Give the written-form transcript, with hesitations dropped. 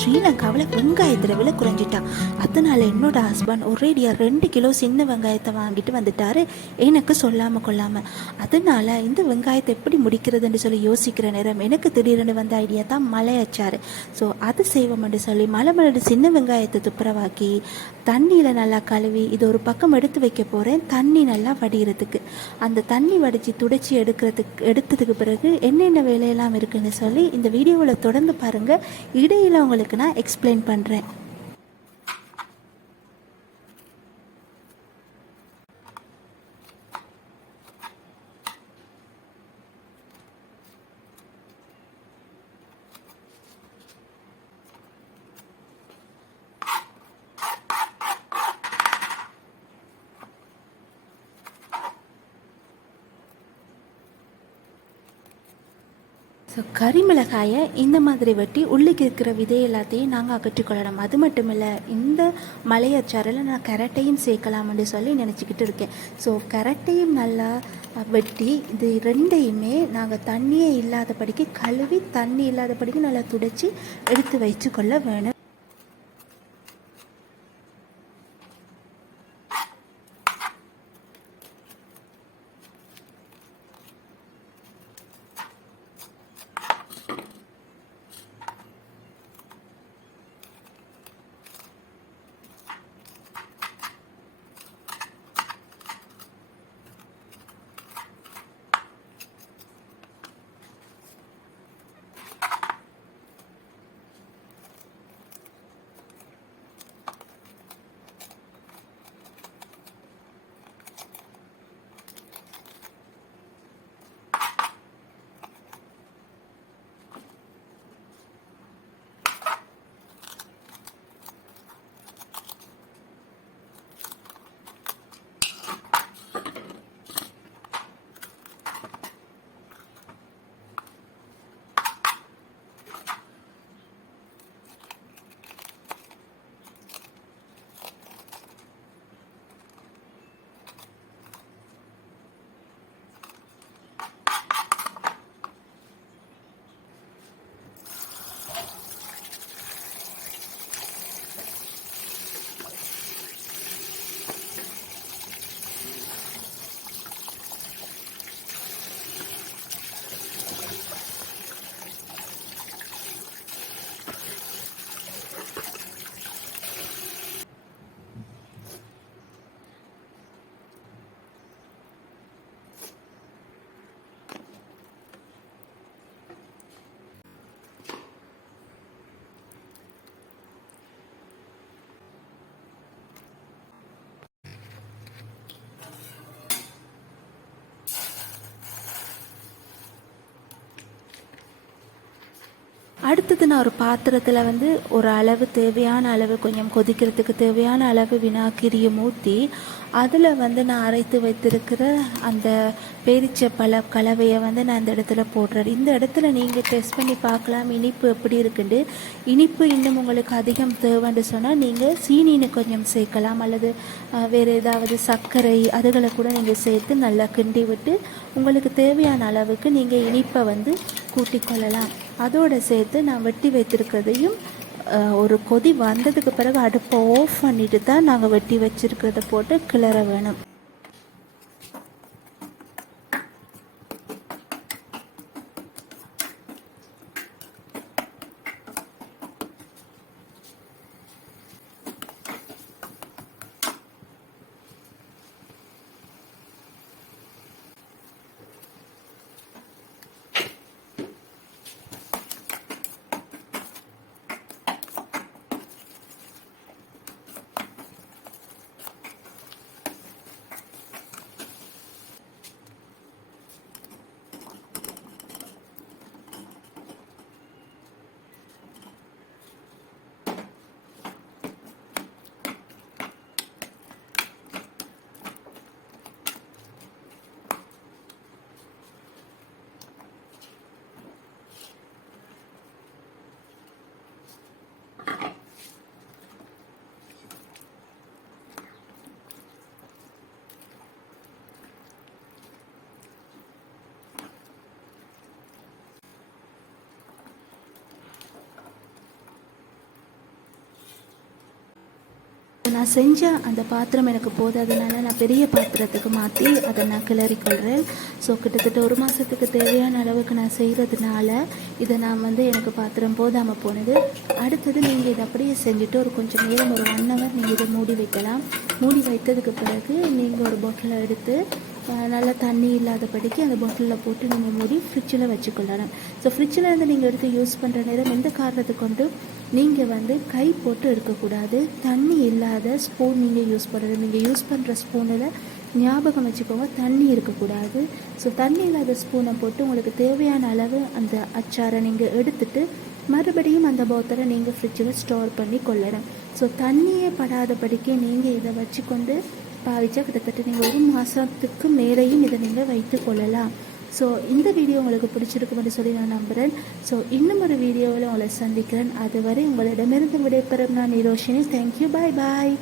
ஸ்ரீலங்காவில் வெங்காயத்தில் விலை குறைஞ்சிட்டான். அதனால் என்னோட ஹஸ்பண்ட் ஒரேடியாக 2 கிலோ சின்ன வெங்காயத்தை வாங்கிட்டு வந்துட்டார், எனக்கு சொல்லாமல் கொள்ளாமல். அதனால் இந்த வெங்காயத்தை எப்படி முடிக்கிறதுன்னு சொல்லி யோசிக்கிற நேரம் எனக்கு திடீர்னு வந்த ஐடியா தான் மலை அச்சார். ஸோ அது செய்வோம்னு சொல்லி மலை சின்ன வெங்காயத்தை துப்புரவாக்கி தண்ணியில் நல்லா கழுவி இது ஒரு பக்கம் எடுத்து வைக்க போகிறேன், தண்ணி நல்லா வடிகிறதுக்கு. அந்த தண்ணி வடித்து துடைச்சி எடுத்ததுக்கு பிறகு என்னென்ன வேலையெல்லாம் இருக்குதுன்னு சொல்லி இந்த வீடியோவில் தொடர்ந்து பாருங்கள். இடையில் உங்களுக்கு நான் எக்ஸ்பிளைன் பண்ணுறேன். ஸோ கறிமிளகாயை இந்த மாதிரி வெட்டி உள்ளுக்கு இருக்கிற விதை எல்லாத்தையும் நாங்கள் அகற்றிக்கொள்ளணும். அது மட்டும் இல்லை, இந்த மலையச்சாரில் நான் கரட்டையும் சேர்க்கலாம்னு சொல்லி நினச்சிக்கிட்டு இருக்கேன். ஸோ கரட்டையும் நல்லா வெட்டி இது ரெண்டையுமே நாங்கள் தண்ணியே இல்லாதபடிக்கு கழுவி தண்ணி இல்லாதபடிக்கு நல்லா துடைச்சி எடுத்து வச்சுக்கொள்ள வேணும். அடுத்தது நான் ஒரு பாத்திரத்தில் ஒரு அளவு தேவையான அளவு கொஞ்சம் கொதிக்கிறதுக்கு தேவையான அளவு வினாக்கிரியை ஊற்றி அதில் நான் அரைத்து வைத்திருக்கிற அந்த பேரிச்ச பழ கலவையை நான் இந்த இடத்துல போடுறேன். இந்த இடத்துல நீங்கள் டெஸ்ட் பண்ணி பார்க்கலாம் இனிப்பு எப்படி இருக்குண்டு. இனிப்பு இன்னும் உங்களுக்கு அதிகம் தேவைன்னு சொன்னால் நீங்கள் சீனின்னு கொஞ்சம் சேர்க்கலாம், அல்லது வேறு ஏதாவது சர்க்கரை அதுகளை கூட நீங்கள் சேர்த்து நல்லா கிண்டி விட்டு உங்களுக்கு தேவையான அளவுக்கு நீங்கள் இனிப்பை கூட்டிக்கொள்ளலாம். அதோடு சேர்த்து நான் வெட்டி வைத்திருக்கிறதையும் ஒரு கொதி வந்ததுக்கு பிறகு அடுப்பை ஆஃப் பண்ணிட்டு தான் நாங்கள் வெட்டி வச்சிருக்கிறத போட்டு கிளற வேணும். நான் செஞ்ச அந்த பாத்திரம் எனக்கு போதாதனால நான் பெரிய பாத்திரத்துக்கு மாற்றி அதை நான் கிளறிக்கொள்கிறேன். ஸோ கிட்டத்தட்ட 1 மாதத்துக்கு தேவையான அளவுக்கு நான் செய்கிறதுனால இதை நான் வந்து எனக்கு பாத்திரம் போதாமல் போனது. அடுத்தது நீங்கள் இதை அப்படியே செஞ்சுட்டு ஒரு கொஞ்சம் நேரம் ஒரு 1 hour நீங்கள் இதை மூடி வைக்கலாம். மூடி வைத்ததுக்கு பிறகு நீங்கள் ஒரு பாட்டிலை எடுத்து நல்லா தண்ணி இல்லாதபடிக்கு அந்த பாட்டிலில் போட்டு நீங்கள் மூடி ஃப்ரிட்ஜில் வச்சுக்கொள்ளலாம். ஸோ ஃப்ரிட்ஜில் இருந்து நீங்கள் எடுத்து யூஸ் பண்ணுற நேரம் எந்த காரணத்தை கொண்டு நீங்கள் வந்து கை போட்டு எடுக்கக்கூடாது. தண்ணி இல்லாத ஸ்பூன் நீங்கள் யூஸ் பண்ணுறது. நீங்கள் யூஸ் பண்ணுற ஸ்பூனில் ஞாபகம் வச்சுக்கோங்க, தண்ணி இருக்கக்கூடாது. ஸோ தண்ணி இல்லாத ஸ்பூனை போட்டு உங்களுக்கு தேவையான அளவு அந்த அச்சாரை நீங்கள் எடுத்துட்டு மறுபடியும் அந்த பாட்டிலை நீங்கள் ஃப்ரிட்ஜில் ஸ்டோர் பண்ணி கொள்ளலாம். ஸோ தண்ணியே படாதபடிக்கு நீங்கள் இதை வச்சுக்கொண்டு பாவிச்சா கிட்டத்தட்ட நீங்கள் 1 மாதத்துக்கு மேலேயும் இதை நீங்கள் வைத்து கொள்ளலாம். ஸோ இந்த வீடியோ உங்களுக்கு பிடிச்சிருக்கும்னு சொல்லி நான் நம்புகிறேன். ஸோ இன்னும் ஒரு வீடியோவில் உங்களை சந்திக்கிறேன். அதுவரை உங்களிடமிருந்து விடைபெறும் நான் நிரோஷினி. தேங்க்யூ, பாய் பாய்.